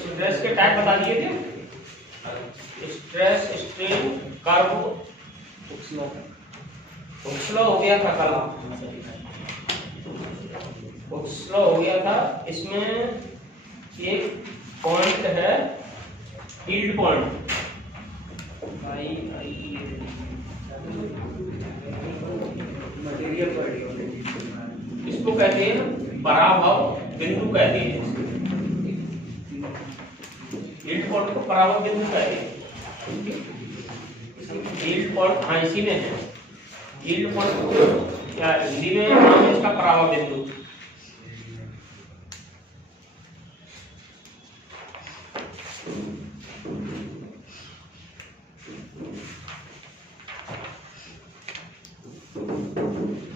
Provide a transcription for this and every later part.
Stress के type बता दिए थे, स्ट्रेस, स्ट्रेन, कार्बो, हुक्सलो हो गया था कल, हुक्सलो हो गया था। इसमें एक पॉइंट है यील्ड पॉइंट, इसको कहते हैं पराभव बिंदु कहते हैं, यील्ड पॉइंट को पराभव बिंदु कहते हैं। यील्ड पॉइंट हाँ इसी में है, यील्ड पॉइंट क्या हिंदी में नाम है इसका पराभव बिंदु।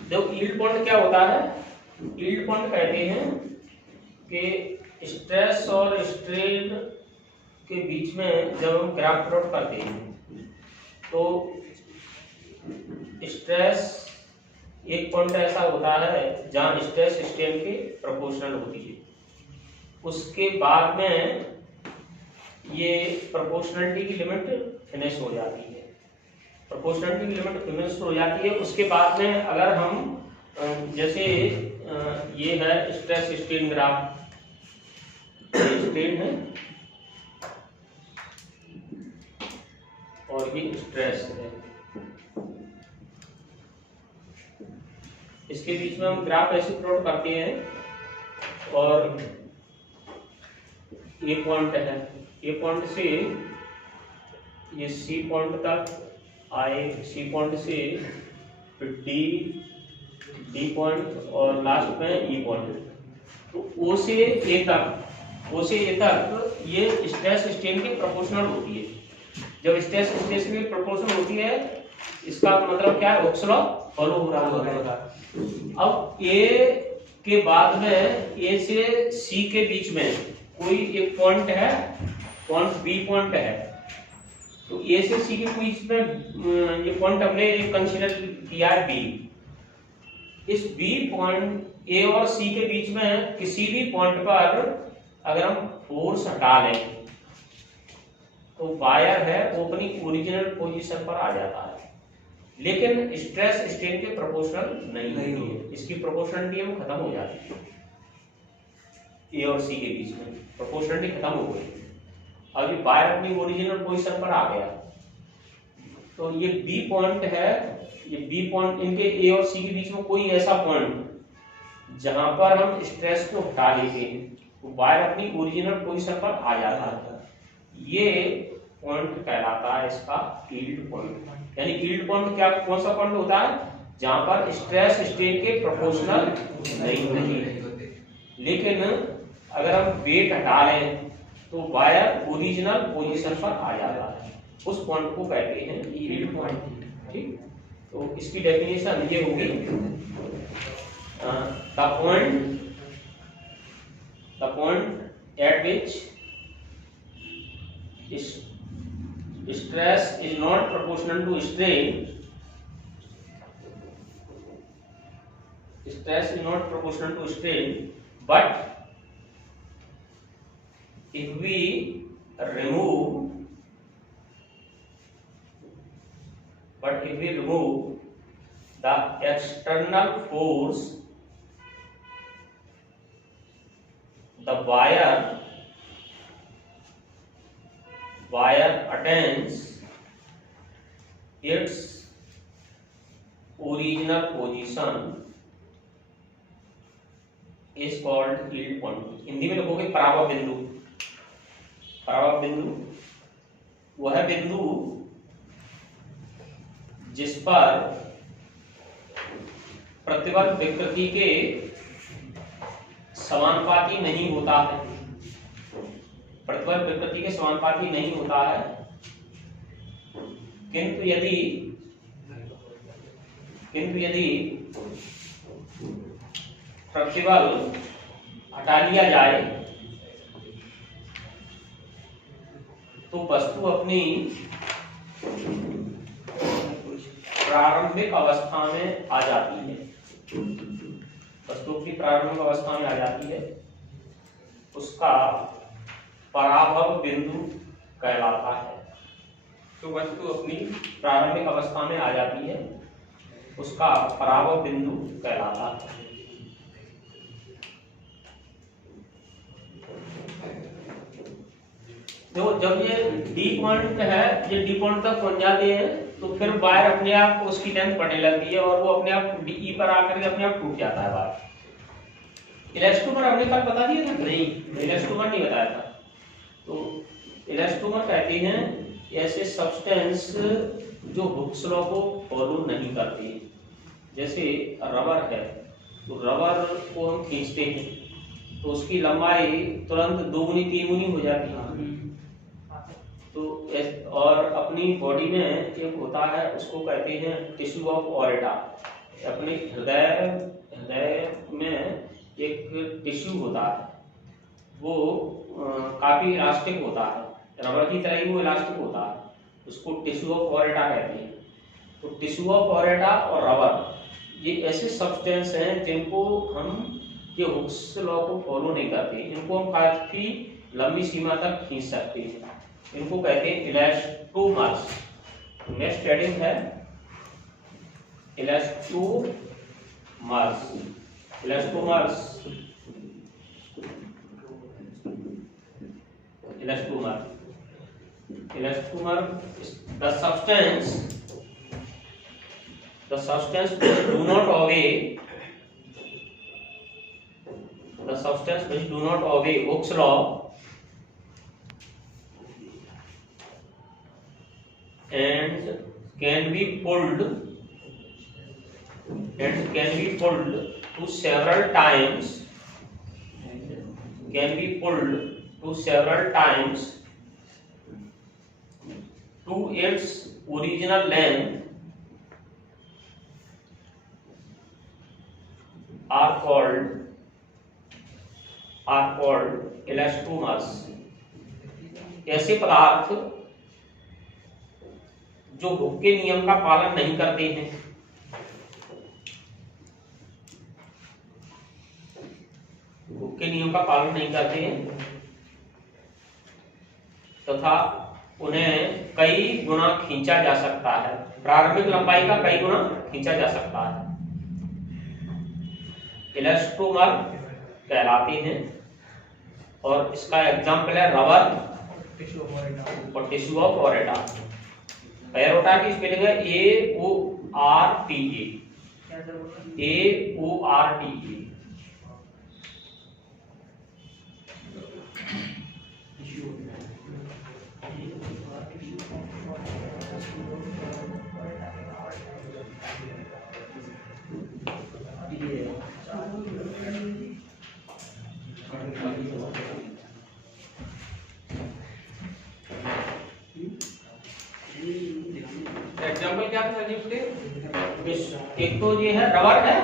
देखो यील्ड पॉइंट क्या होता है, यील्ड पॉइंट कहते हैं कि स्ट्रेस और स्ट्रेन के बीच में जब हम ग्राफ प्लॉट करते हैं तो स्ट्रेस एक पॉइंट ऐसा होता है जहां स्ट्रेस स्ट्रेन के प्रोपोर्शनल होती है, उसके बाद में ये प्रोपोर्शनलिटी की लिमिट फिनिश हो जाती है, प्रोपोर्शनलिटी की लिमिट फिनिश हो जाती है। उसके बाद में अगर हम जैसे ये है स्ट्रेस स्ट्रेन ग्राफ, स्ट्रेन है और ये स्ट्रेस है, इसके बीच में हम ग्राफ ऐसे प्लॉट करते हैं और ये पॉइंट है, ये पॉइंट से ये सी पॉइंट तक आए, सी पॉइंट से फिर डी पॉइंट और लास्ट में ई पॉइंट, तो ओ से ए तक, ओ से ए तक ये स्ट्रेस स्ट्रेन के प्रोपोर्शनल होती है। जब स्ट्रेस स्ट्रेन की प्रोपोर्शनल होती है इसका मतलब क्या है, हुक्स लॉ फॉलो हो रहा होगा। अब ए के बाद में ए से सी के बीच में कोई एक पॉइंट है, पॉइंट बी पॉइंट है, तो ए से सी के बीच में ये पॉइंट हमने कंसीडर किया है बी। इस बी पॉइंट ए और सी के बीच में किसी भी पॉइंट पर अगर हम फोर्स हटा लें तो वायर है वो अपनी ओरिजिनल पोजीशन पर आ जाता है, लेकिन स्ट्रेस स्ट्रेन के प्रोपोर्शनल नहीं है, इसकी प्रोपोर्शनलिटी हम खत्म हो जाती है, ए और सी के बीच में प्रोपोर्शनलिटी खत्म हो गई, अभी वायर अपनी ओरिजिनल पोजीशन पर आ गया। तो ये बी पॉइंट है, ये बी पॉइंट, इनके ए और सी के बीच में कोई ऐसा पॉइंट जहां पर हम स्ट्रेस को हटा लेते हैं तो वायर अपनी ओरिजिनल पोजीशन पर आ जाता है, ये पॉइंट कहलाता है इसका यील्ड पॉइंट। यानी यील्ड पॉइंट क्या, कौन सा पॉइंट होता है जहां पर स्ट्रेस स्ट्रेन के प्रोपोर्शनल नहीं होती, लेकिन अगर हम वेट हटा लें तो वायर ओरिजिनल पोजीशन पर आ जाता है, उस पॉइंट को कहते हैं यील्ड पॉइंट। ठीक, तो इसकी डेफिनेशन ये होगी, the point eight which stress is not proportional to strain, stress is not proportional to strain, but if we remove the external force, the wire attains its original position is called yield point। Hindi में लिखोगे पराभव बिंदु। पराभव बिंदु वह बिंदु जिस पर प्रतिबल विकृति के समानुपाती नहीं होता है, प्रतिबल विकृति के समानुपाती नहीं होता है, किंतु यदि प्रतिबल हटा लिया जाए तो वस्तु अपनी प्रारंभिक अवस्था में आ जाती है। वस्तु की प्रारंभिक अवस्था में आ जाती है उसका पराभव बिंदु कहलाता है। तो वस्तु अपनी प्रारंभिक अवस्था में आ जाती है उसका पराभव बिंदु कहलाता है। तो जब ये डी पॉइंट है, ये डी पॉइंट तक पहुंच जाते हैं तो फिर वायर अपने आप उसकी लेंथ बढ़ने लगती है और वो अपने आप डी पर आकर के अपने आप टूट जाता है वायर। इलास्टोमर हमने कल बता दिया था? नहीं, इलास्टोमर नहीं बताया था। तो इलास्टोमर कहते हैं ऐसे सब्सटेंस जो हुक्स लॉ को फॉलो नहीं करते। जैसे रबर है, तो रबर को हम खींचते हैं तो उसकी लंबाई तुरंत 2 गुनी 3 गुनी हो जाती है। तो और अपनी बॉडी में एक होता है उसको कहते हैं टिश्यू ऑफ ऑरेटा। अपने हृदय में एक टिश्यू होता है, वो काफी इलास्टिक होता है, रबर की तरह ही वो इलास्टिक होता है, उसको टिश्यू ऑफ ऑरेटा कहते हैं। तो टिश्यू ऑफ ऑरेटा और रबर ये ऐसे सब्सटेंस हैं जिनको हम ये हुक्स लॉ को फॉलो नहीं करते, इनको हम काफी लंबी सीमा तक खींच सकते हैं। इनको कहते हैं इलास्टोमर्स। नेक्स्ट हेडिंग है elastomers. Elastomers, elastomer, elastomer the substance which do not obey Hooke's law and can be pulled to several times to its original length are called elastomers। ऐसे पदार्थ जो हुक के नियम का पालन नहीं करते हैं, हुक के नियम का पालन नहीं करते हैं तथा उन्हें कई गुना खींचा जा सकता है, प्रारंभिक लंबाई का कई गुना खींचा जा सकता है, इलास्टोमर कहलाते हैं। और इसका एग्जाम्पल है रबर और टिश्यू ऑफ ऑरेटा। एरोटा की स्पेलिंग है AORTA, AORTA। एग्जाम्पल क्या था जी उसके? एक तो ये है रबर है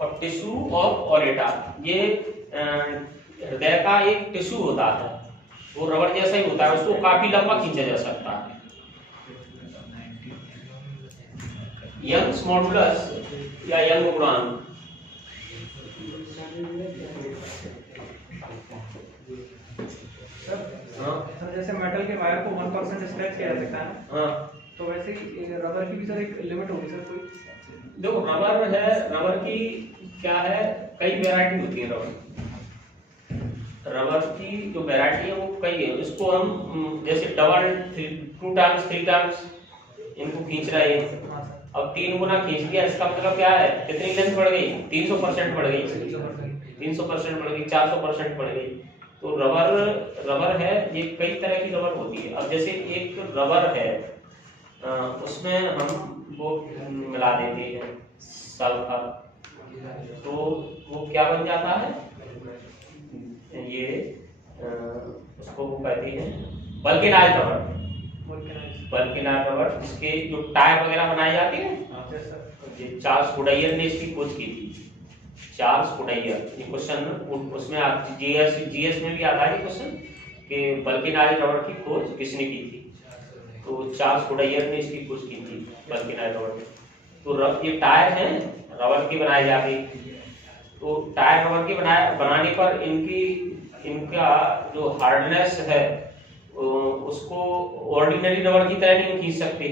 और टिश्यू ऑफ ऑरेटा। ये हृदय का एक टिश्यू होता है, वो रबर जैसा ही होता है, उसको काफी लंबा खींचा जा सकता है। यंग्स मॉडुलस या यंग उड़ान, जैसे मेटल के वायर को 1% स्ट्रेच किया जा सकता है ना, हाँ, तो वैसे ही रबर की भी सर एक लिमिट होगी सर कोई? देखो रबर है, रबर की क्या है, कई वैरायटी होती है रबर की जो वैरायटी है वो कई है। इसको हम जैसे डबल 2 टाइम्स 3 टाइम्स इनको खींच रहे हैं, अब 3 गुना खींच दिया, इसका मतलब क्या है, कितनी लेंथ बढ़ गई? 300% बढ़ गई, 300% बढ़ गई, 400% बढ़ गई। तो रबर है, ये कई तरह की रबर होती है। अब जैसे एक रबर है उसमें हम वो मिला देते हैं सल्फर, तो वो क्या बन जाता है, ये उसको वो कहते हैं वल्केनाइज्ड रबर। वल्केनाइज्ड रबर, इसके जो टायर वगैरह बनाए जाते हैं, ये चार्ल्स वुडायर ने इसकी खोज की थी। चार्ल्स वुडायर, ये क्वेश्चन उसमें जीएस में भी आता है क्वेश्चन कि वल्केनाइज्ड रबर की खोज किसने की थी, तो चार्ल्स वुडायर ने इसकी खोज की थी वल्केनाइज्ड रबर। तो ये टायर हैं रबर के बनाए जाते, तो टायर रबर के बनाने पर इनका जो हार्डनेस है उसको ऑर्डिनरी रबर की तरह नहीं खींच सकते,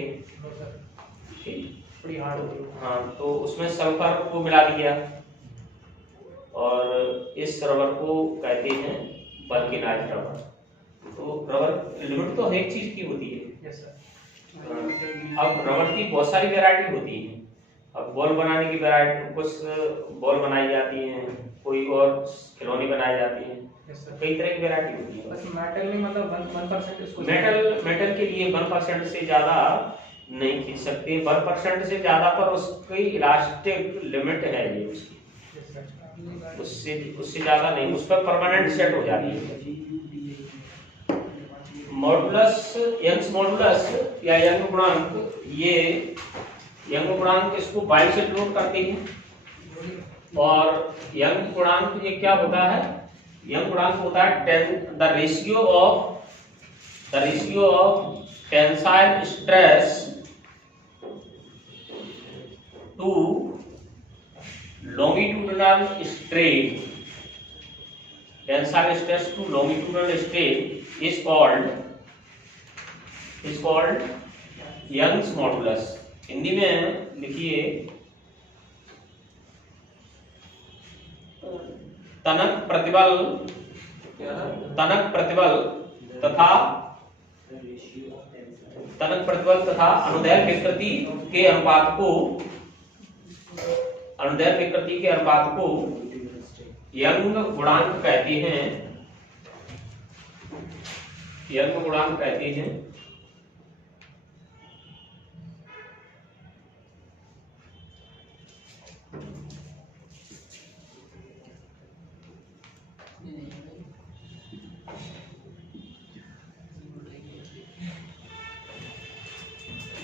बड़ी हार्ड होती है। हाँ, तो उसमें सल्फर को मिला दिया और इस रबर को कहते हैं वल्केनाइज्ड रबर। तो रबर लिमिट तो हर एक चीज की होती है। Yes sir. अब रबर की बहुत सारी वैरायटी होती है। अब बॉल बनाने की वैरायटी, कुछ बॉल बनाई जाती हैं, कोई और खिलौने बनाए जाते हैं, कई तरह की वैरायटी होती है। बस मेटल में मतलब 1% इसको मेटल के लिए 1% से ज्यादा नहीं खींच सकते, 1% से ज्यादा पर उसकी इलास्टिक लिमिट है ये उसकी, उससे ज्यादा नहीं, उस पर परमानेंट सेट हो जाती है। मॉडुलस, यंग्स मॉडुलस या यंग गुणांक, ये यंग गुणांक इसको 22 से डिनोट करते हैं। और यंग गुणांक ये क्या होता है? यंग गुणांक होता है the ratio of tensile stress to longitudinal strain. Tensile stress to longitudinal strain is called Young's modulus. Hindi में लिखिए तनक प्रतिबल तथा अनुदैर्घ्य विकृति के अनुपात को यंग गुणांक कहते हैं। यंग गुणांक कहते हैं।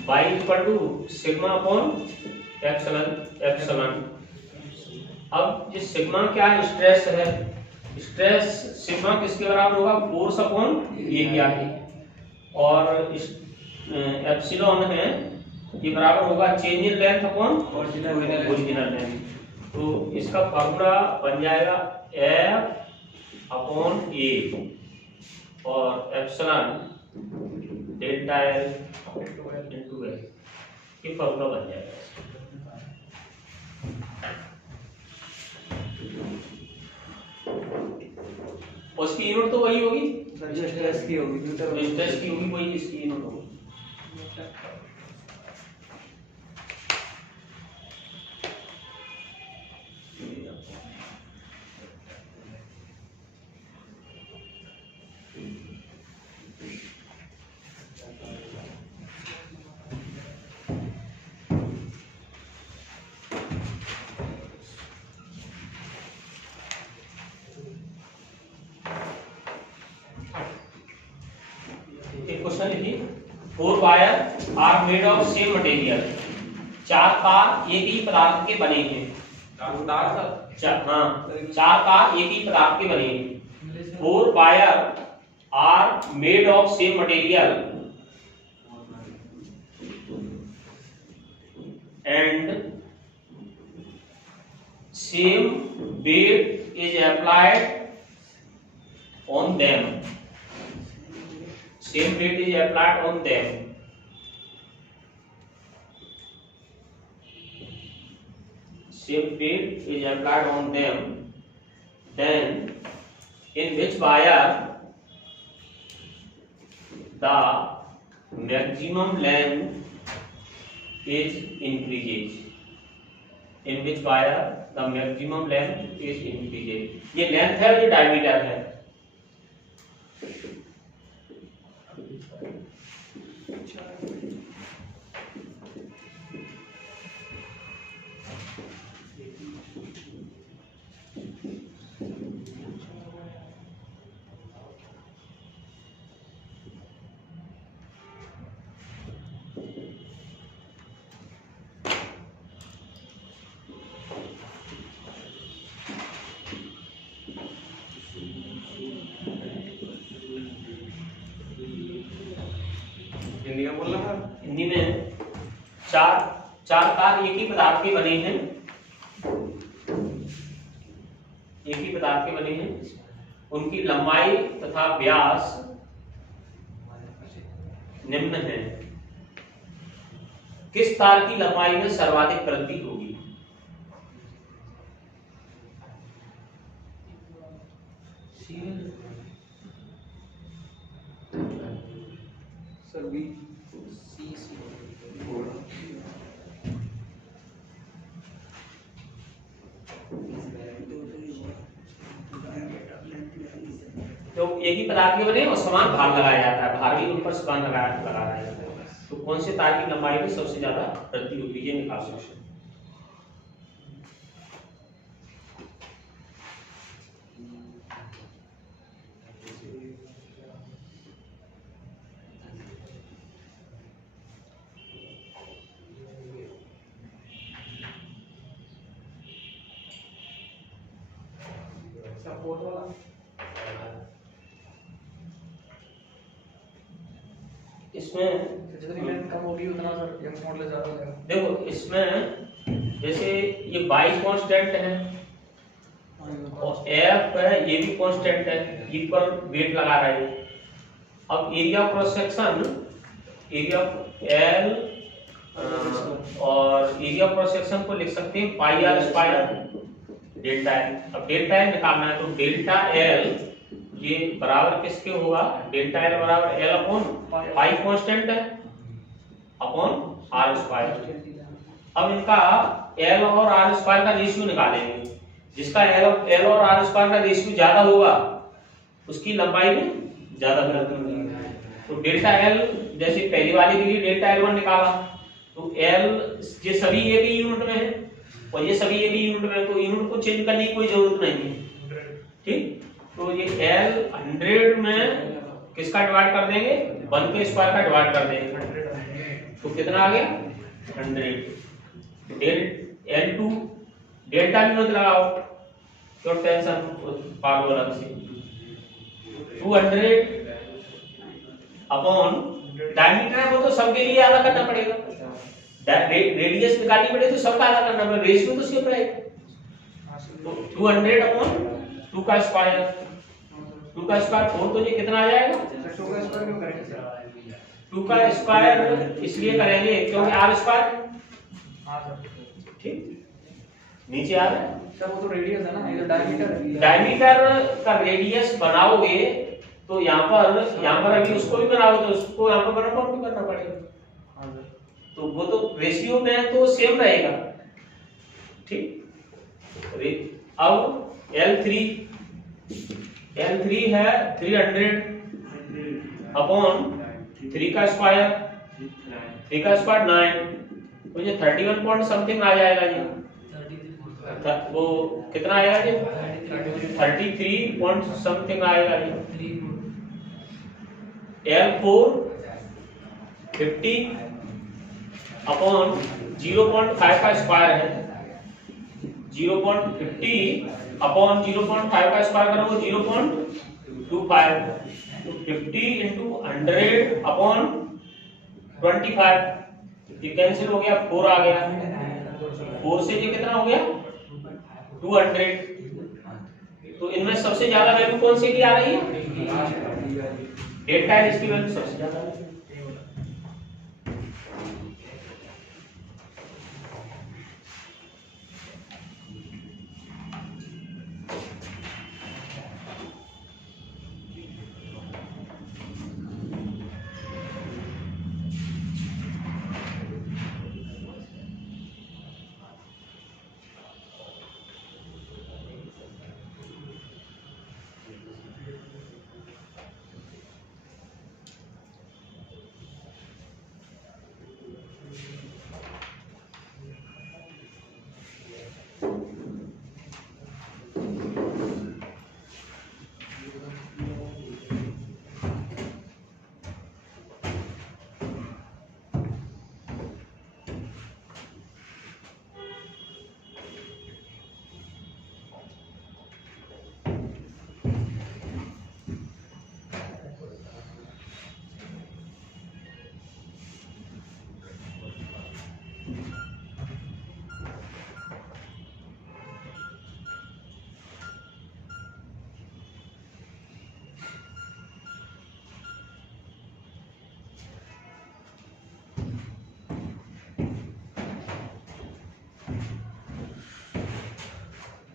Y equal to sigma upon epsilon. अब ये सिग्मा क्या है? स्ट्रेस है। स्ट्रेस सिग्मा किसके बराबर होगा? फोर्स अपॉन एरिया के। और एप्सिलॉन है ये बराबर होगा change in length upon original length. तो इसका फॉर्मूला बन जाएगा F अपॉन A और epsilon delta L into L, ये फॉर्मूला बन जाएगा। उसकी यूनिट तो वही होगी जो स्ट्रेस की होगी, वही इसकी यूनिट होगी। क्वेश्चन लिखिए, 4 wire are made of same material. 4 तार एक ही पदार्थ के बने हैं। 4 तार एक ही पदार्थ के बने हैं। 4 wire are made of same material and same weight is applied on them. Same weight is applied on them. Same weight is applied on them. Then, in which wire the maximum length is increases? In which wire the maximum length is increases? ये length है और ये diameter है। हिंदी का बोलना था। हिंदी में चार तार एक ही पदार्थ के बने हैं। पदार्थ के बने हैं, उनकी लंबाई तथा व्यास निम्न है। किस तार की लंबाई में सर्वाधिक वृद्धि होगी? तो एक ही पदार्थ के बने और समान भार लगाया जाता है, भार भी उन पर समान लगाया जाता है। तो कौन से तार की लंबाई में सबसे ज्यादा वृद्धि होगी, ये निकाल सकते हैं। सपोर्ट वाला इसमें जितनी लेंथ कम होगी उतना सर यंग मॉडल ज्यादा हो जाएगा। देखो इसमें जैसे ये बाई कांस्टेंट है और एफ है, ये भी कांस्टेंट है, इक्वल वेट लगा रहा है। अब area cross section, area L और एरिया क्रॉस सेक्शन को लिख सकते हैं पाई आर स्क्वायर डेल्टा एल। अब डेल्टा एल निकालना है तो डेल्टा एल ये बराबर किसके होगा, डेल्टा एल बराबर एल अपॉन पाई कांस्टेंट है अपॉन आर स्क्वायर। अब इनका एल और आर स्क्वायर का रेशियो निकालेंगे। जिसका एल और आर स्क्वायर का रेशियो ज्यादा होगा उसकी लंबाई में ज्यादा वृद्धि होगी। तो डेल्टा एल जैसे पहली वाले के लिए डेल्टा एल 1 निकाला तो एल ये सभी एक ही यूनिट में है और ये सभी एक ही यूनिट में है, तो यूनिट को चेंज करने की कोई जरूरत नहीं है। ठीक, तो ये एल 100 में किसका डिवाइड कर देंगे, 1 के स्क्वायर का डिवाइड कर देंगे तो कितना आ गया 100। एल 2 डेल्टा भी मत लगाओ तो टेंशन पागल अलग से 200 अपॉन डायमीटर है वो तो सबके लिए आधा करना पड़ेगा, रेडियस निकालनी पड़ेगी तो सबका आधा करना पड़ेगा, रेशियो तो सेम रहेगा। तो 200 अपॉन 2 का स्क्वायर, 2 का स्क्वायर 4 तो ये कितना आ जाएगा 2 का स्क्वायर क्यों करेंगे सर? 2 का स्क्वायर इसलिए करेंगे क्योंकि आर स्क्वायर। हां सर ठीक, नीचे आ रहा है सर, वो तो रेडियस है ना, ये तो डायमीटर है। डायमीटर का रेडियस बनाओगे तो यहाँ पर अभी उसको भी बनाओगे तो उसको यहाँ पर बराबर भी करना पड़ेगा। हां सर, तो वो तो रेशियो में तो सेम रहेगा। ठीक, अब L3 है 300 अपॉन 3 का स्क्वायर, 3 का स्क्वायर 9 तो ये 31 पॉइंट समथिंग आ जाएगा जी। वो कितना आएगा जी 33 पॉइंट समथिंग आएगा जी। L4 50 अपॉन 0.5 का स्क्वायर है, 0.50 अपॉन 0.5 का स्क्वायर करो 0.25 तो 50 into 100 अपॉन 25 ये कैंसिल हो गया, 4 आ गया, 4 से ये कितना हो गया 200। तो इनमें सबसे ज्यादा वैल्यू कौन सी की आ रही है, डेल्टा है इसकी वैल्यू सबसे ज्यादा है।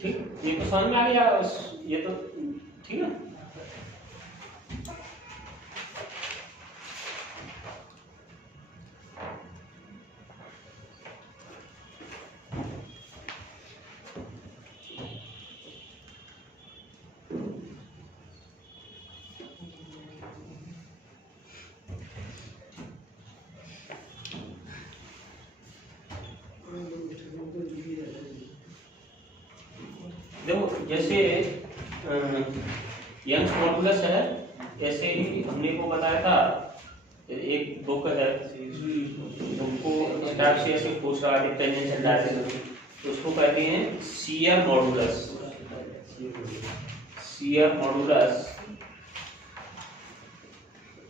ठीक, ये तो समझ में आ गया, ये तो ठीक है। देखो जैसे यंग्स मॉडुलस है, ऐसे ही हमने को बताया था, एक बुक है, बुक को स्टार्ट से ऐसे पूछ रहा है टेंजेंशियल डायरेक्शन, तो उसको कहते हैं शियर मॉडुलस, शियर मॉडुलस,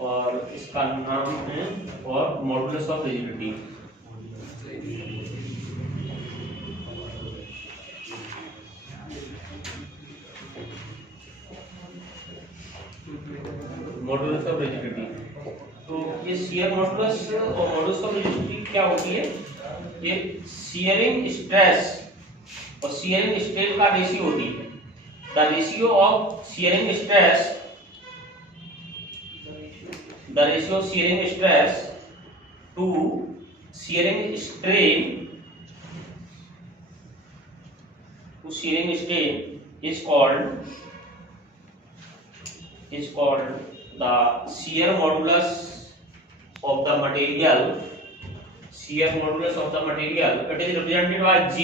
और इसका नाम है और modulus of rigidity. Modulus of rigidity, तो ये शियर मॉडुलस और मॉडुलस ऑफ रिजिडिटी क्या होती है? ये शियरिंग स्ट्रेस और शियरिंग स्ट्रेन का रेशियो होती है। The ratio of shearing stress, the ratio of shearing stress to shearing strain, to shearing strain is called the shear modulus of the material. Shear modulus of the material, it is represented by G.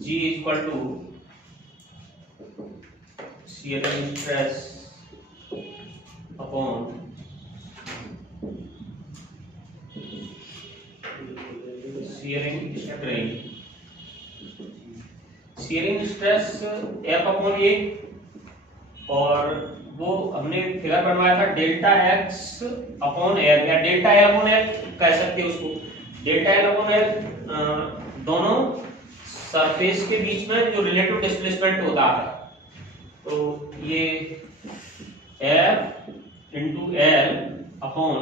G is equal to shearing stress upon shearing strain. Shearing stress F upon A, और वो हमने figure बनवाया था delta X upon L, या delta L upon L कह सकते हैं उसको। डेल्टा एल अपॉन एल दोनों सरफेस के बीच में जो रिलेटिव डिस्प्लेसमेंट होता है, तो ये F इंटू एल अपॉन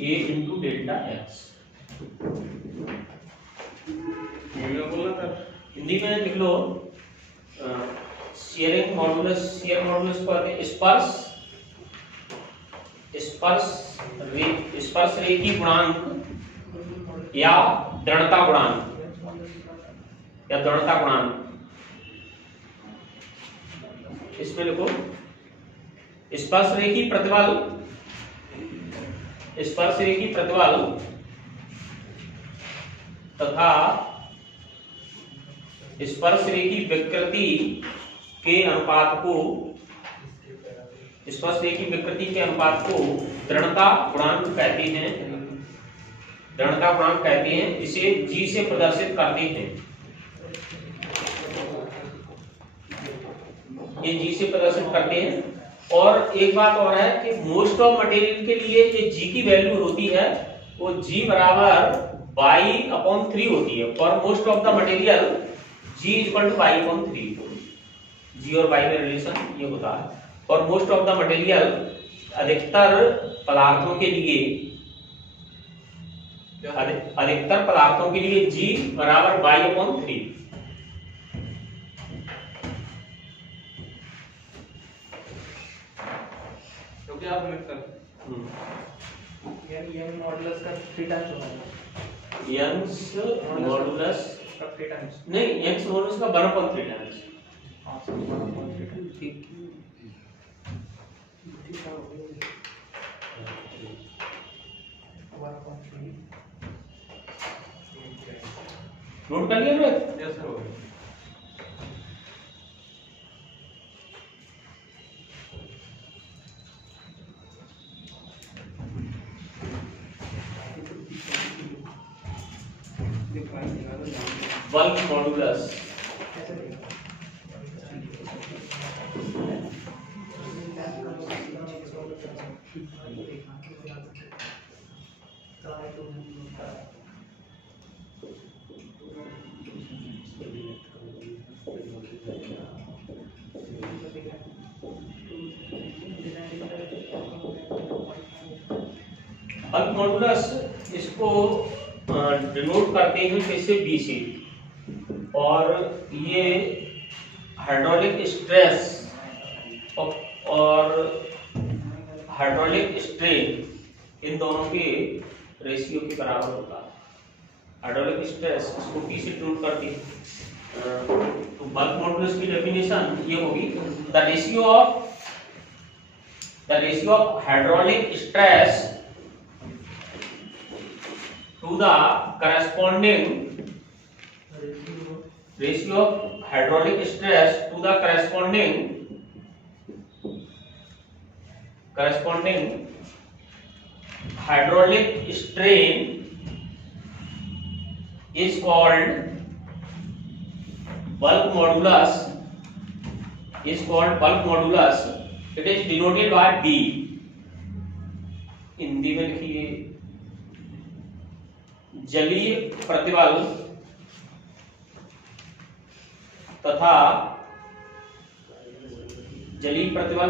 ए इंटू डेल्टा एक्स। हिंदी में लिख लो, शियरिंग मॉडुलस, शियर मॉडुलस को कहते हैं स्पर्श रेखी गुणांक या दृढ़ता गुणांक, या दृढ़ता गुणांक। इसमें लिखो स्पर्श रेखी प्रतिबल, स्पर्श रेखी प्रतिबल तथा स्पर्श रेखी विकृति के अनुपात को, स्पर्श रेखी विकृति के अनुपात को दृढ़ता गुणांक कहते हैं, दृढ़ता गुणांक कहते हैं। इसे G से प्रदर्शित करते हैं, ये G से प्रदर्शित करते हैं। और एक बात और है कि मोस्ट ऑफ मटेरियल के लिए ये G की वैल्यू होती है, वो G बराबर y/3 होती है। For most of the material G is equal to y/3, G और y में रिलेशन ये होता है। और मोस्ट ऑफ द मटेरियल, अधिकतर पदार्थों के लिए, अधिकतर पदार्थों के लिए G बराबर y/3। तो क्या आप लिख सकते हैं? यंग मॉडुलस का 3 टाइम्स होता है। यंग्स मॉडुलस का 3 टाइम्स नहीं, यंग्स मॉडुलस का 1/3 टाइम्स। हां, 1/3 टाइम्स ठीक। नोट कर लिया Rohit? Yes sir. Bulk modulus, bulk modulus इसको डिनोट करते हैं कैसे? B से। और ये हाइड्रोलिक स्ट्रेस और हाइड्रोलिक स्ट्रेन इन दोनों के रेशियो के बराबर होता है। हाइड्रोलिक स्ट्रेस इसको P से डिनोट करती है। तो बल्क मॉडुलस की डेफिनेशन ये होगी the ratio of hydraulic stress to the corresponding ratio of hydraulic stress to the corresponding hydraulic strain is called bulk modulus. It is denoted by B. Hindi में लिखिए जलीय प्रतिबल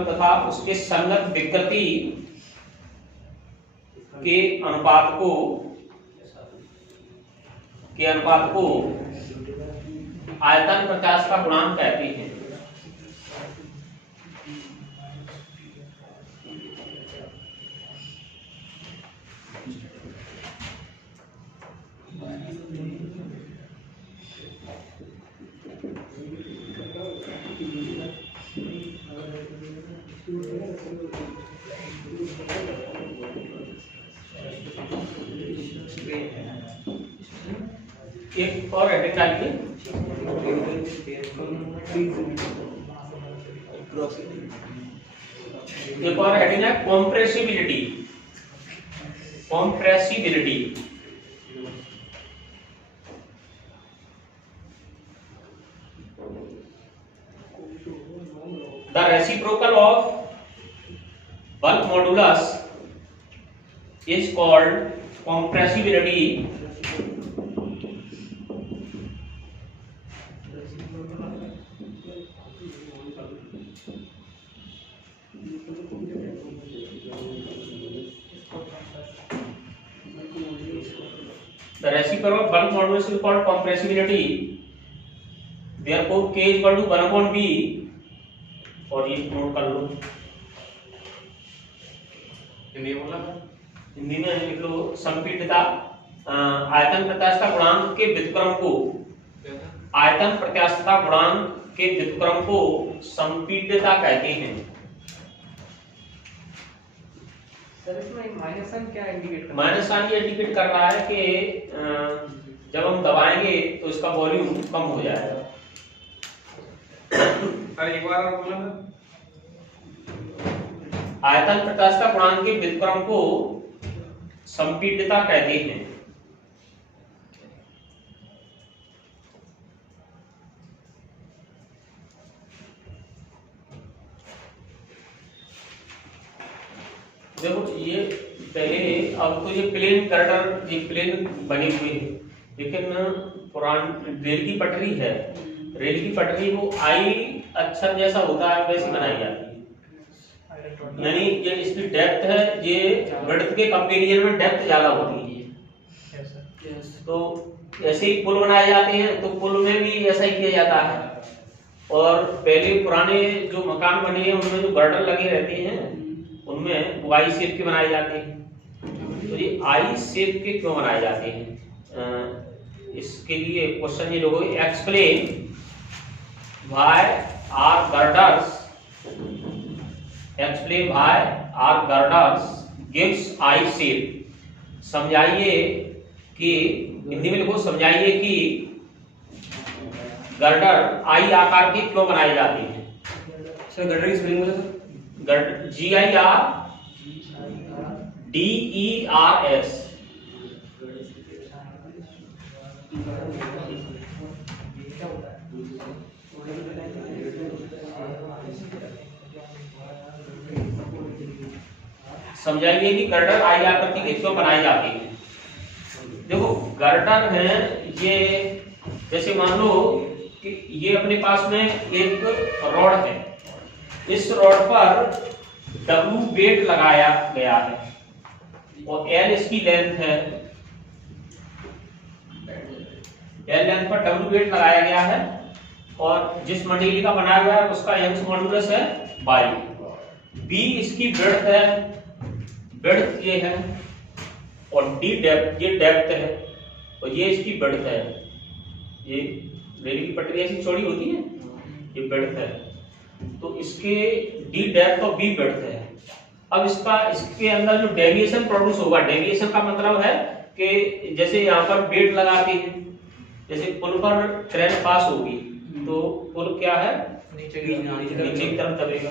तथा उसके संगत विकृति के अनुपात को आयतन प्रत्यास्थ का गुणांक कहते हैं। एक और हेडिंग डालिए, एक और हेडिंग है compressibility. The reciprocal of bulk modulus is called compressibility. The reciprocal of bulk modulus is called compressibility. Therefore, K is equal to 1/B और ये नोट कर लो। हिंदी में लिख लो संपीड़ितता आयतन प्रत्यास्थता गुणांक के व्युत्क्रम को संपीड़ितता कहते हैं। सर इसमें माइनस साइन क्या इंडिकेट कर रहा है? माइनस साइन ये इंडिकेट कर रहा है कि जब हम दबाएंगे तो इसका वॉल्यूम कम हो जाएगा। एक बार और बोलना। आयतन प्रत्यास्थता गुणांक के व्युत्क्रम को संपीड़ितता कहते हैं। देखो ये पहले, अब तो ये प्लेन गर्डर, ये प्लेन बने हुए हैं, लेकिन पुरानी रेल की पटरी है, रेल की पटरी वो आई अक्षर जैसा होता है वैसी बनाई जाती है। यानी ये इसकी डेप्थ है, ये ब्रेड्थ के कंपैरिजन में डेप्थ ज्यादा होती है। तो ऐसे ही पुल बनाए जाते हैं, तो पुल में भी ऐसा ही किया जाता है। और पहले पुराने जो मकान बने हैं उनमें जो गर्डर लगे रहते हैं उनमें वो आई शेप के बनाए जाते हैं। तो ये आई शेप के क्यों बनाए जाते हैं, इसके लिए क्वेश्चन ये लोगों explain why are girders gives I shape. समझाइए कि, हिंदी में लिखो समझाइए कि गर्डर आई आकार के क्यों बनाए जाते हैं। सर गर्डर की स्पेलिंग बोलो सर। GIRDERS। समझाइए कि गर्डर आई आकृति के क्यों बनाए जाते हैं। देखो गर्डर है ये, जैसे मान लो कि ये अपने पास में एक रॉड है, इस रॉड पर W वेट लगाया गया है और L इसकी लेंथ है। एल लेंथ पर डब्ल्यू वेट लगाया गया है और जिस मटेरियल का बनाया हुआ है उसका यंग्स मॉड्यूलस है बाई। बी इसकी ब्रेड्थ है, ब्रेड्थ ये है, और डी डेप्थ, ये डेप्थ है, और ये इसकी ब्रेड्थ है। ये रेल की पटरी ऐसी चौड़ी होती है, ये ब्रेड्थ है, तो इसके डी डेप्थ और बी ब्रेड्थ है। अब इसके अंदर जो डेविएशन प्रोड्यूस होगा, डेविएशन का मतलब है कि जैसे यहाँ पर बेड लगाते हैं, जैसे पुल पर ट्रेन पास होगी तो पुल क्या है, नीचे की तरफ दबेगा,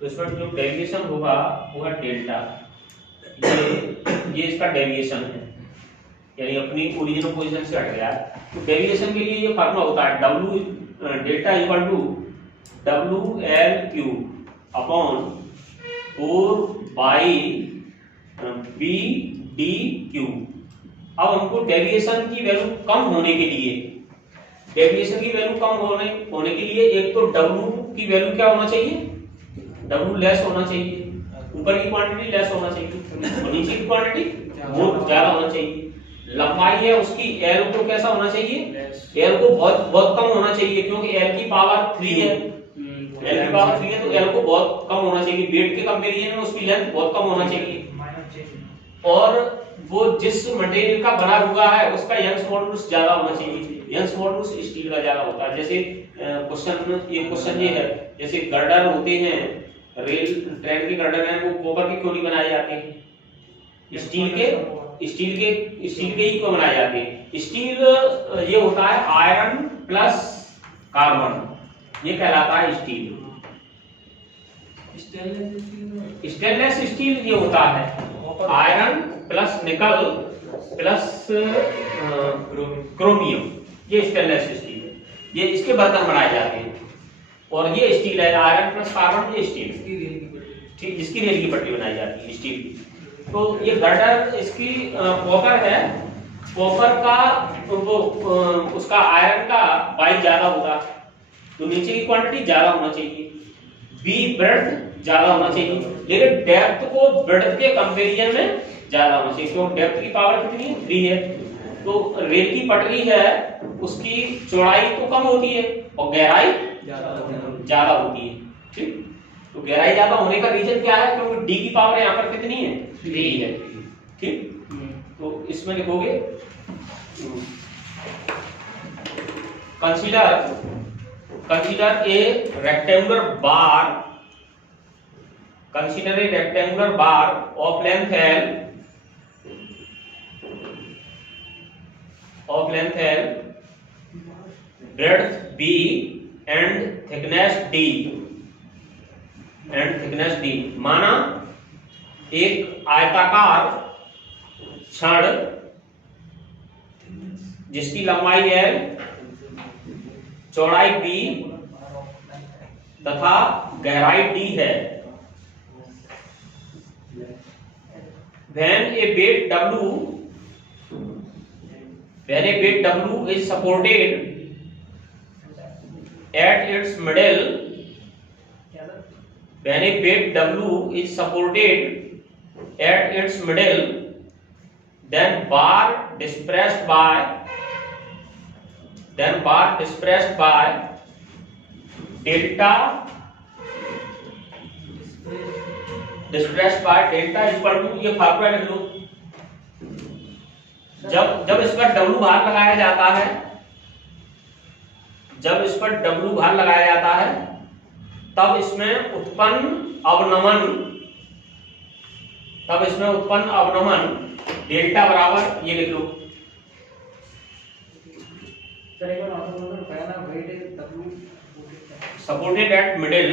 तो इसमें जो डेविएशन होगा वो है डेल्टा। ये इसका डेविएशन है, यानी अपनी ओरिजिनल पोजीशन से हट गया है। तो डेविएशन के लिए ये फार्मूला होता है W delta equal to WL³ upon 4 by BD³। अब हमको डेविएशन की वैल्यू कम होने के लिए, डेविएशन की वैल्यू कम होने के लिए एक तो W की वैल्यू क्या होना चाहिए, W लेस होना चाहिए, ऊपर की क्वांटिटी लेस होना चाहिए और नीचे की क्वांटिटी बहुत ज्यादा होना चाहिए। लंबाई है उसकी L को कैसा होना चाहिए, L को बहुत कम होना चाहिए, क्योंकि L की पावर 3 है, L की पावर 3 है तो L को बहुत कम होना चाहिए, वेट के कंपैरिजन में उसकी लेंथ बहुत कम होना चाहिए। और वो जिस मटेरियल का बना हुआ है उसका यंग्स मॉड्यूलस ज्यादा होना चाहिए। यंग्स मॉड्यूलस स्टील का ज्यादा होता है। जैसे क्वेश्चन ये है, जैसे गर्डर होते हैं, रेल ट्रेन के गर्डर हैं, वो कॉपर के क्यों नहीं बनाए जाते हैं, स्टील के ही क्यों बनाए जाते हैं। स्टील ये होता है आयरन प्लस कार्बन, ये कहलाता है स्टील। स्टेनलेस स्टील ये होता है iron plus nickel plus chromium, ये स्टेनलेस स्टील है, ये इसके बर्तन बनाए जाते हैं। और ये स्टील है आयरन प्लस कार्बन, ये स्टील ठीक, जिसकी रेल की पट्टी बनाई जाती है स्टील की। तो ये गर्डर इसकी कॉपर है, कॉपर का वो उसका आयरन का बाई ज्यादा होगा, तो नीचे की क्वांटिटी ज्यादा होना चाहिए, बी ब्रेड्थ ज्यादा होना चाहिए, लेकिन डेप्थ को ब्रेड्थ के कंपैरिजन में ज्यादा होना चाहिए, क्योंकि डेप्थ की पावर कितनी है, 3 है। तो रेल की पटरी है उसकी चौड़ाई तो कम होती है और गहराई ज्यादा होती है, ठीक। तो गहराई ज्यादा होने का रीजन क्या है, क्योंकि डी की पावर यहाँ पर कितनी है, 3 है, ठीक। तो इसमें लिखोगे consider a rectangular bar of length L, breadth B and thickness D। माना एक आयताकार छड़ जिसकी लंबाई L, चौड़ाई B तथा गहराई D है। When a weight W is supported at its middle, when a weight W is supported at its middle, then bar dispersed by delta equal to, ये फार्मूला लिख लो। जब इस पर W भार लगाया जाता है, तब इसमें उत्पन्न अवनमन डेल्टा बराबर, ये लिख लो। Supported at middle,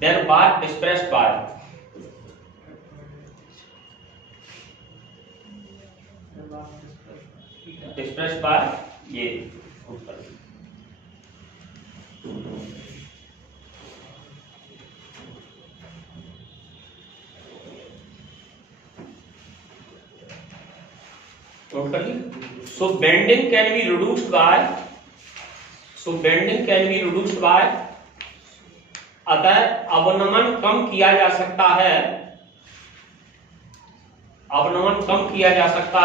then bar depressed by, ये ऊपर। So bending can be reduced by, अतः अवनमन कम किया जा सकता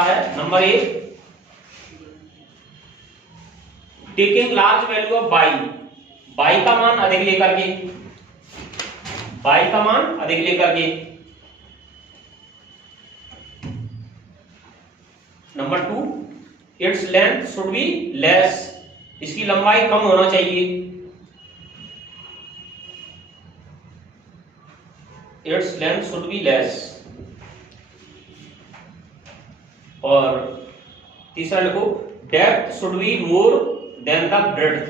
है। Number 1, taking large value of by, by का मान अधिक लेकर के, बाई का मान अधिक लेकर के। Number 2, its length should be less, इसकी लंबाई कम होना चाहिए। Its length should be less. और तीसरा लिखो, depth should be more than the breadth,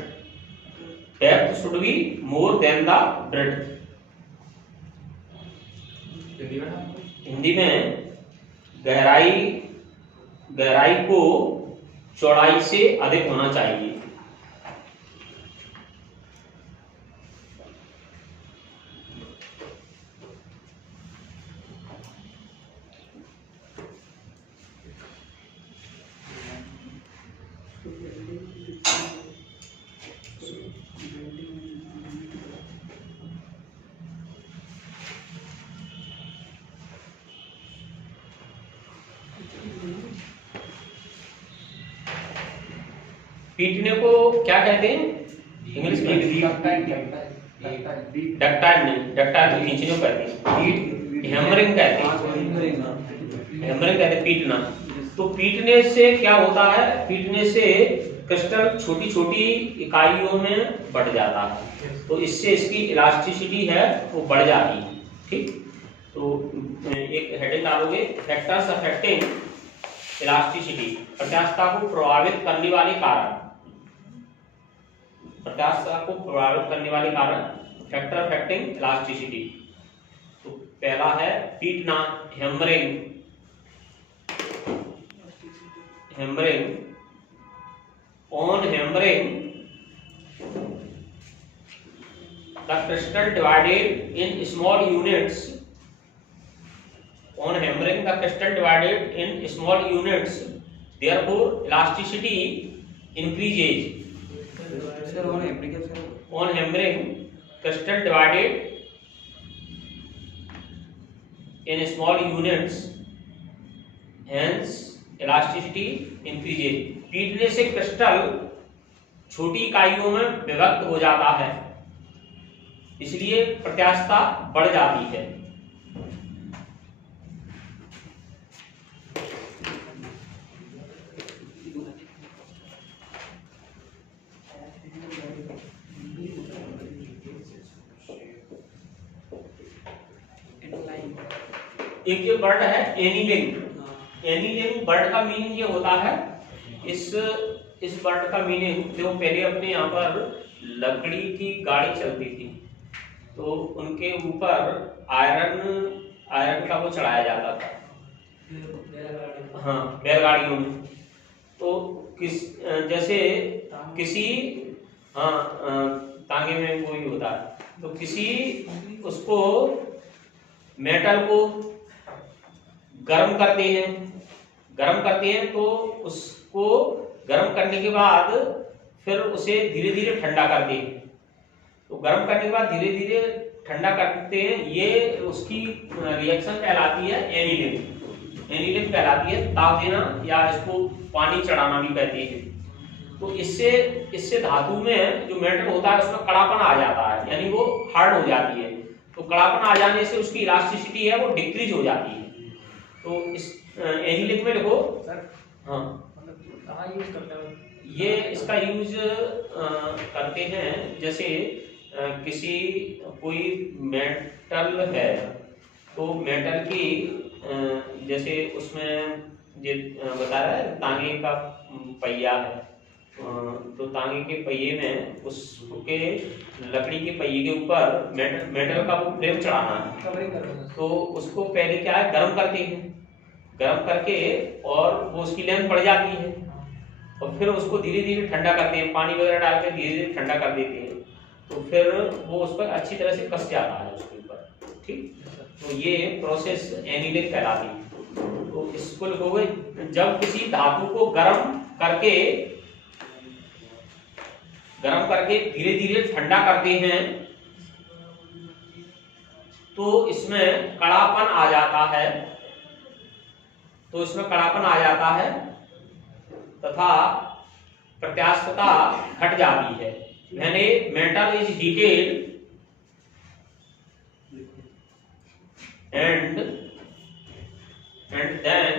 depth should be more than the breadth. Hindi में गहराई को चौड़ाई से अधिक होना चाहिए। पीटने को क्या कहते हैं इंग्लिश में? डक्टाइल नहीं, डक्टाइल तो खींचने को कहते हैं, हैमरिंग कहते हैं, हैमरिंग कहते हैं पीटना। तो पीटने से क्या होता है, पीटने से क्रिस्टल छोटी छोटी इकाइयों में बढ़ जाता है, तो इससे इसकी इलास्टिसिटी है वो बढ़ जाती है। ठीक, तो एक हेडिंग डालोगे, फैक्टर्स अफेक्टिंग इलास्टिसिटी, प्रत्यास्थता को प्रभावित करने वाले कारक, प्रत्यास्थता को प्रभावित करने वाले कारक, फैक्टर अफेक्टिंग इलास्टिसिटी। तो पहला है पीटना, hammering, hammering, on hammering the crystal divided in small units, on hammering the crystal divided in small units, therefore elasticity increases. Sir, on application, on hammering crystal divided in small units, hence elasticity increases. पीटने से crystal छोटी इकाइयों में विभक्त हो जाता है, इसलिए प्रत्यास्थता बढ़ जाती है। एक ये वर्ड है एनीलिंग, एनीलिंग वर्ड का मीनिंग ये होता है, इस वर्ड का मीनिंग, जो पहले अपने यहाँ पर लकड़ी की गाड़ी चलती थी तो उनके ऊपर आयरन का वो चढ़ाया जाता था, हाँ बैलगाड़ियों में। तो जैसे किसी, हाँ तांगे में वो ही होता है, तो किसी उसको मेटल को गर्म करते हैं तो उसको गर्म करने के बाद फिर उसे धीरे धीरे ठंडा करते हैं, तो गर्म करने के बाद धीरे धीरे ठंडा करते हैं, ये उसकी रिएक्शन कहलाती है एनीलिंग, एनीलिंग कहलाती है, ताप देना या इसको पानी चढ़ाना भी कहते हैं। तो इससे धातु में जो मेटल होता है उसमें कड़ापन आ जाता है, यानी वो हार्ड हो जाती है, तो कड़ापन आ जाने से उसकी इलास्टिसिटी है वो डिक्रीज हो जाती है। तो इस एनीलिंग में देखो, हाँ कहाँ यूज करते हैं ये, इसका यूज करते हैं जैसे किसी कोई मेटल है तो मेटल की जैसे उसमें ये बता रहा है तांगे का पहिया है, तो तांगे के पहिए में उसके लकड़ी के पहिए के ऊपर मेटल का वो फ्रेम चढ़ाना है, तो उसको पहले क्या है गर्म करते हैं, गर्म करके और वो उसकी लेंथ बढ़ जाती है और फिर उसको धीरे धीरे ठंडा करते हैं, पानी वगैरह डाल के धीरे धीरे ठंडा कर देते हैं, तो फिर वो उस पर अच्छी तरह से कस जाता है उसके ऊपर। ठीक, तो ये प्रोसेस एनीलिंग कहलाती है। तो इसको लिखोगे, जब किसी धातु को गर्म करके धीरे धीरे ठंडा करते हैं तो इसमें कड़ापन आ जाता है, तथा प्रत्यास्थता घट जाती है। When a metal is heated and then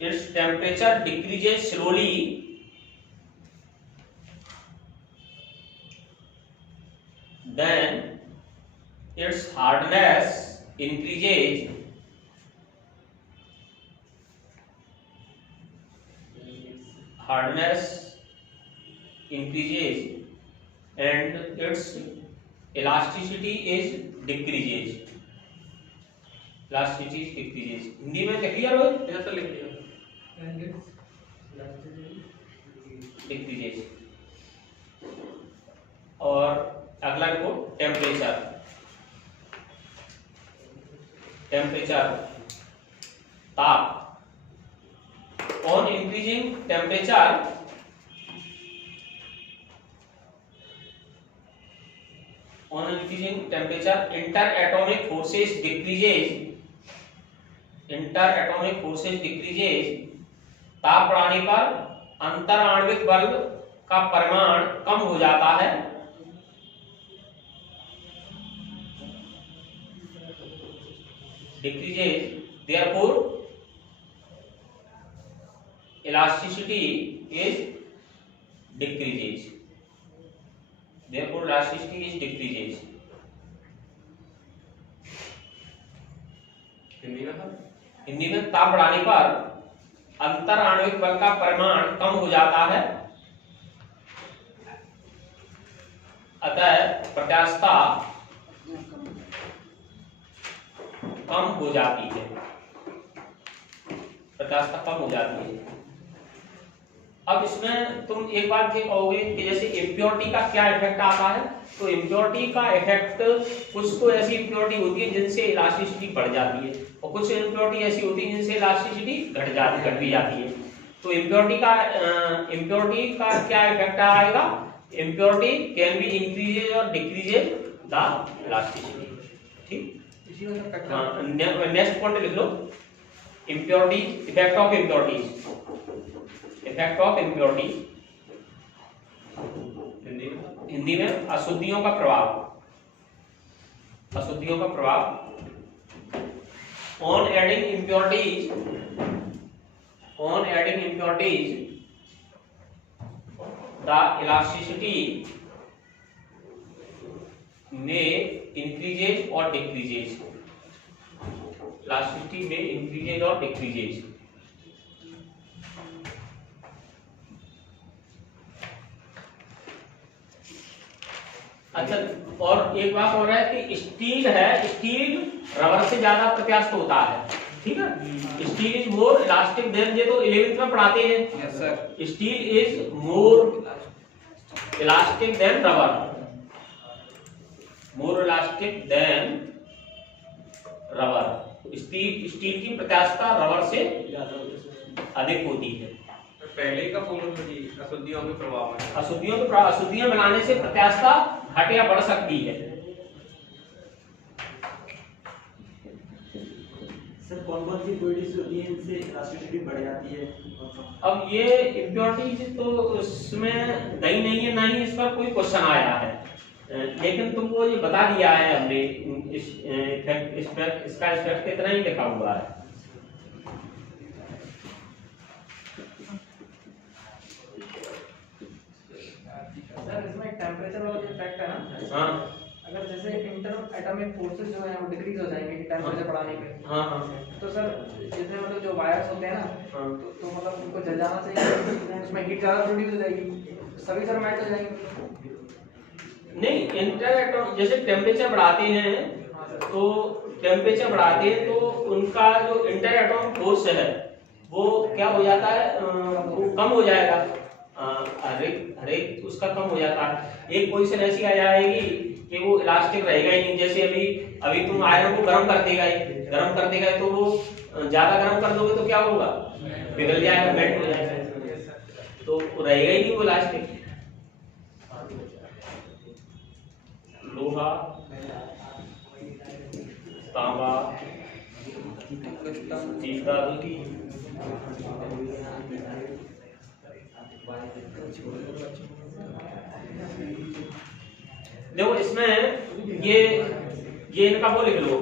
its temperature decreases slowly, then its hardness increases and its elasticity is decreases. Hindi में लिख लिया रोहित? जैसा लिख लिया। decreases। और अगला देखो टेम्परेचर ताप। On increasing temperature inter atomic forces decreases. ताप बढ़ाने पर अंतर आणविक बल का परिमाण कम हो जाता है। decreases, therefore elasticity is decreases। Hindi में ताप बढ़ाने पर अंतर आणविक बल का परिमाण कम हो जाता है, अतः प्रत्यास्थता कम हो जाती है। अब इसमें तुम एक बात ये कहोगे कि जैसे इम्प्योरिटी का क्या इफेक्ट आता है, तो इम्प्योरिटी का इफेक्ट कुछ तो ऐसी इम्प्योरिटी होती है जिनसे इलास्टिसिटी बढ़ जाती है और कुछ इम्प्योरिटी ऐसी होती है जिनसे इलास्टिसिटी घट भी जाती है। तो इम्प्योरिटी का क्या इफेक्ट आएगा? इम्प्योरिटी कैन बी इंक्रीजेज और डिक्रीजेज द इलास्टिसिटी। ठीक, नेक्स्ट पॉइंट लिख लो, impurity, effect of impurities. Hindi में अशुद्धियों का प्रभाव। On adding impurities the elasticity में इंक्रीजेज और डिक्रीजेज। अच्छा, और एक बात और है कि स्टील रबर से ज्यादा प्रत्यास्थ होता है। ठीक है, steel is more elastic than, ये तो 11th में पढ़ाते हैं। Yes sir. Steel is more elastic than rubber. Steel की प्रत्यास्थता रबर से अधिक होती है। पहले का बोलो जी, अशुद्धियों के प्रभाव है। अशुद्धियां बनाने से प्रत्यास्थता घट या बढ़ सकती है। सर कौन-कौन सी इम्प्योरिटीज होती हैं इनसे इलास्टिसिटी बढ़ जाती है? अब ये इम्प्योरिटीज तो उसमें दही नहीं है, ना ही इस पर कोई क्वेश्चन आया है, लेकिन तुमको ये बता दिया है हमने। इसका इफेक्ट इतना ही लिखा हुआ है। सर इसमें टेम्परेचर वाला जो इफेक्ट है ना, हाँ, अगर जैसे इंटर एटॉमिक फोर्सेस जो है वो डिक्रीज हो जाएंगे टेम्परेचर बढ़ाने पे। हाँ, तो सर जैसे मतलब जो वायर्स होते हैं ना, हाँ। तो मतलब उनको जल जाना चाहिए, उसमें हीट ज्यादा प्रोड्यूस हो जाएगी, सभी सर मेल्ट हो जाएंगे। नहीं, इंटर एटॉम जैसे टेम्परेचर बढ़ाते हैं तो उनका जो इंटर एटॉम फोर्स है वो क्या हो जाता है, वो कम हो जाएगा। हर एक उसका कम हो जाता है। एक पोजीशन ऐसी आ जाएगी कि वो इलास्टिक रहेगा ही नहीं। जैसे अभी तुम आयरन को गर्म कर देगा तो वो ज्यादा गर्म कर दोगे तो क्या होगा, पिघल जाएगा, मेल्ट हो जाएगा, तो रहेगा ही नहीं वो इलास्टिक। लोहा, तांबा, पीतल, देखो इसमें ये इनका वो लिख लो,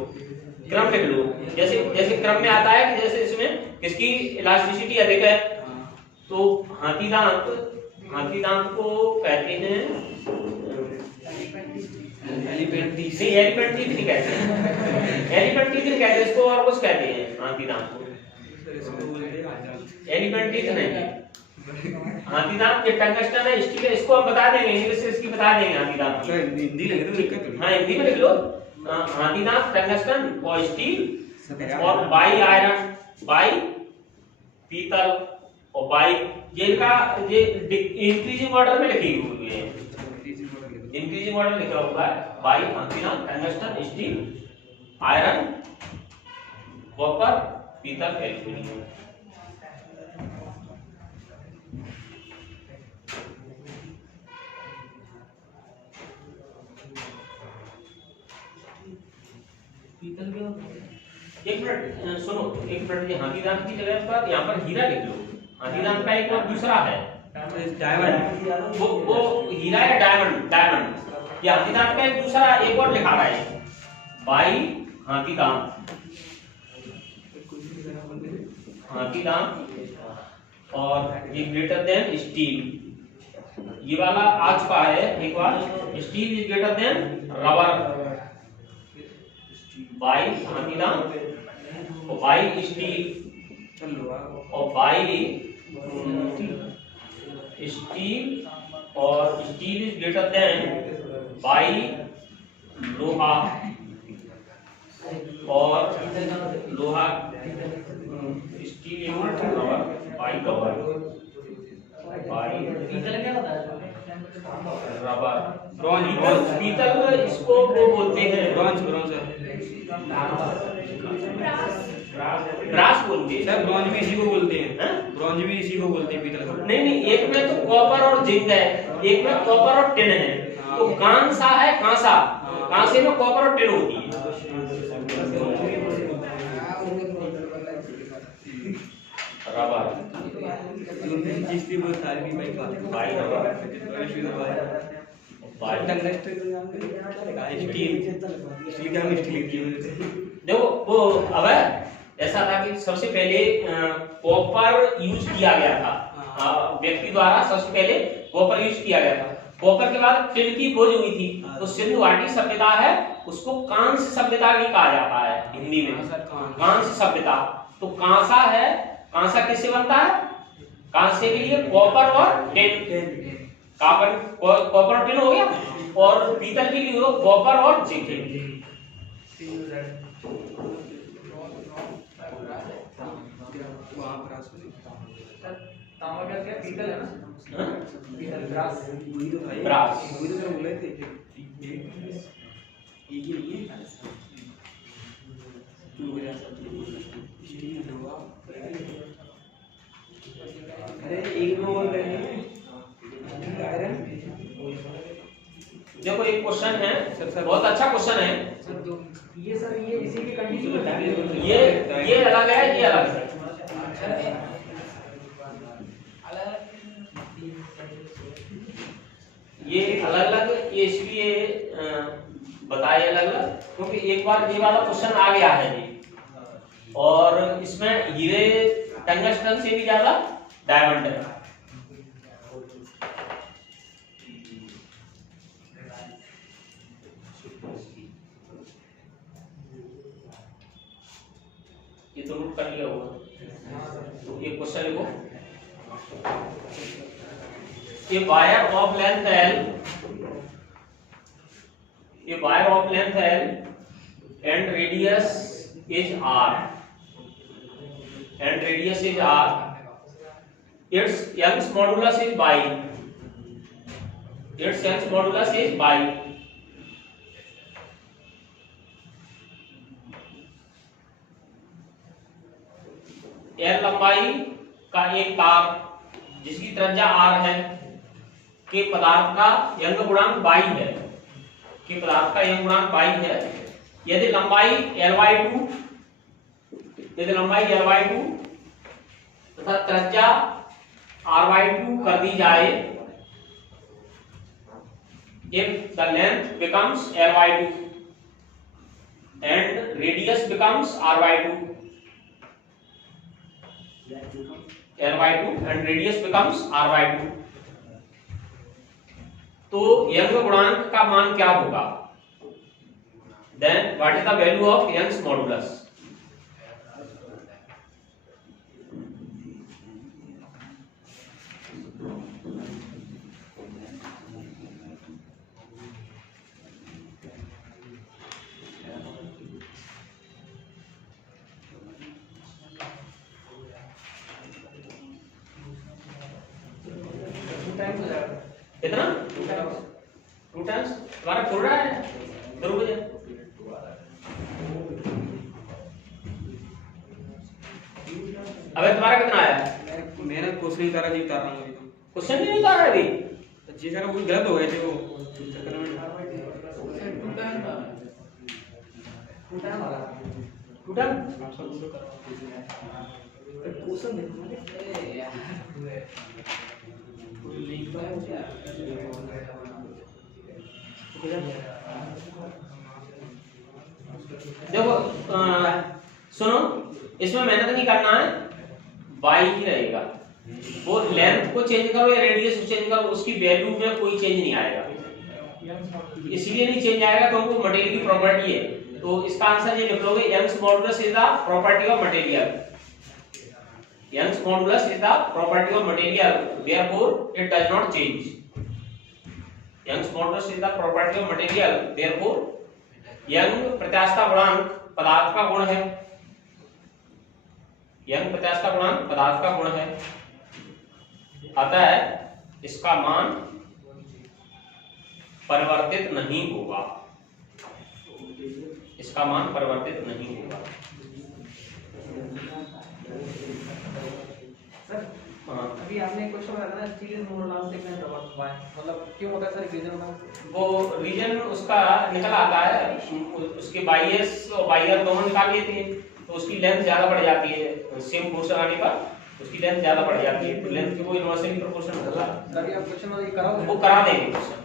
क्रम लिख लो। जैसे जैसे क्रम में आता है कि जैसे इसमें किसकी इलास्टिसिटी अधिक है, तो हाथी दांत को कहते हैं एलिफेंटीथ नहीं कहते हैं, एलिफेंटीथ नहीं कहते इसको, और कुछ कहते हैं हाथी दांत को, एलिफेंटीथ नहीं। हाथी दांत ये टंगस्टन है, स्टील है, इसको हम बता देंगे, इंग्लिश से इसकी बता देंगे हाथी दांत। हिंदी लिख दो, दिक्कत नहीं। हाँ हिंदी में लिख लो, हाथी दांत टंगस्टन और स्टील और बाई आयरन, बाई पीतल और बाई, ये इनका ये इंक्रीजिंग ऑर्डर में लिखी हुई है, इंक्रीजिंग ऑर्डर लिखा हुआ है, बाई हाथी दांत टंगस्टन स्टील आयरन कॉपर पीतल एल्यूमिनियम। एक मिनट सुनो, एक मिनट, ये हाथी दांत की जगह पर यहाँ पर हीरा लिख लो। हाथी दांत का एक और दूसरा है डायमंड, वो हीरा या डायमंड, ये हाथी दांत का एक दूसरा एक और लिखा है, बाई हाथी दांत, हाथी दांत और ये ग्रेटर देन स्टील, ये वाला आ चुका है एक बार, steel is greater than rubber, by हाथी दांत और बाई स्टील और बाई स्टील और steel is greater than by लोहा और लोहा, स्टील बाई कवर, बाई रबर, ब्रॉन्ज, पीतल इसको वो बोलते हैं ब्रॉन्ज ब्रास बोलते हैं सर, ब्रॉन्ज भी इसी को बोलते हैं, ब्रॉन्ज भी इसी को बोलते हैं पीतल को। नहीं, एक में तो कॉपर और जिंक है, एक में कॉपर और टिन है, तो कांसा है कांसा, कांसे में कॉपर और टिन होती है। रबर जिसकी वो सारी भी बाई रबर, देखो वो अब ऐसा था कि सबसे पहले कॉपर यूज किया गया था, व्यक्ति द्वारा सबसे पहले कॉपर यूज किया गया था। कॉपर के बाद टिन की खोज हुई थी, तो सिंधु घाटी सभ्यता है उसको कांस्य सभ्यता भी कहा जाता है हिंदी में, कांस्य सभ्यता। तो कांसा है, कांसा किससे बनता है, कांसे के लिए कॉपर और टिन, कॉपर और टिन हो गया, और पीतल के लिए कॉपर और जिंक। तांबा क्या पीतल है ना, पीतल ब्रास, ब्रास वही तो बोले थे अरे एक में और देखो एक क्वेश्चन है, बहुत अच्छा क्वेश्चन है। ये सर ये इसी की कंडीशन, ये अलग है, ये अलग है। ये अलग अलग, ये इसलिए बताए अलग अलग क्योंकि एक बार ये वाला क्वेश्चन आ गया है जी, और इसमें हीरे टंगस्टन से भी ज्यादा डायमंड है। ये तो नोट कर लिया होगा, तो ये क्वेश्चन लिखो, A wire of length L, a wire of length L and radius is R, and radius is R, its Young's modulus is by, its Young's modulus is by, L लंबाई का एक तार जिसकी त्रिज्या R है, के पदार्थ का यंग गुणांक 22 है, के पदार्थ का यंग गुणांक 22 है, यदि लंबाई L/2, यदि लंबाई L/2 तथा त्रिज्या r/2 कर दी जाए, if the length becomes l/2 and radius becomes r/2, l/2 and radius becomes r/2, तो यंग गुणांक का मान क्या होगा? Then what is the value of Young's modulus? Time हो जाएगा। कितना? 2 टाइम्स। तुम्हारा खुल रहा है? शुरू हो जाए। अबे तुम्हारा कितना आया? मैंने क्वेश्चन ही तारा जी उतार रहा हूँ अभी तो। क्वेश्चन नहीं उतारा है अभी? जी सर वो गलत हो गए थे वो चक्कर में। टू टाइम आ रहा है। 2 टाइम? क्वेश्चन देखो ना यार। देखो सुनो, इसमें मेहनत नहीं करना है, y ही रहेगा। वो लेंथ को चेंज करो या रेडियस को चेंज करो, उसकी वैल्यू में कोई चेंज नहीं आएगा। इसलिए नहीं चेंज आएगा क्योंकि वो मटेरियल की प्रॉपर्टी है। तो इसका आंसर ये लिख लोगे, Young's modulus is the property of material. Young's modulus is the property of material, therefore it does not change. Young's modulus is the property of material, therefore Young प्रत्यास्थता गुणांक पदार्थ का गुण है। Young प्रत्यास्थता गुणांक पदार्थ का गुण है, अतः इसका मान परिवर्तित नहीं होगा। इसका मान परिवर्तित नहीं होगा। सर अभी आपने क्वेश्चन बताया था steel is more now second why, मतलब क्यों होता है सर रीजन का? वो रीजन उसका निकल आता है, उसके बाईएस और बाईआर दोनों निकाल लिए थे, तो उसकी लेंथ ज्यादा बढ़ जाती है। सेम फोर्स आने पर उसकी लेंथ ज्यादा बढ़ जाती है, तो लेंथ की वो इनवर्सली प्रोपोर्शनल होता है। सर ये आप क्वेश्चन कराओ, वो करा देंगे क्वेश्चन।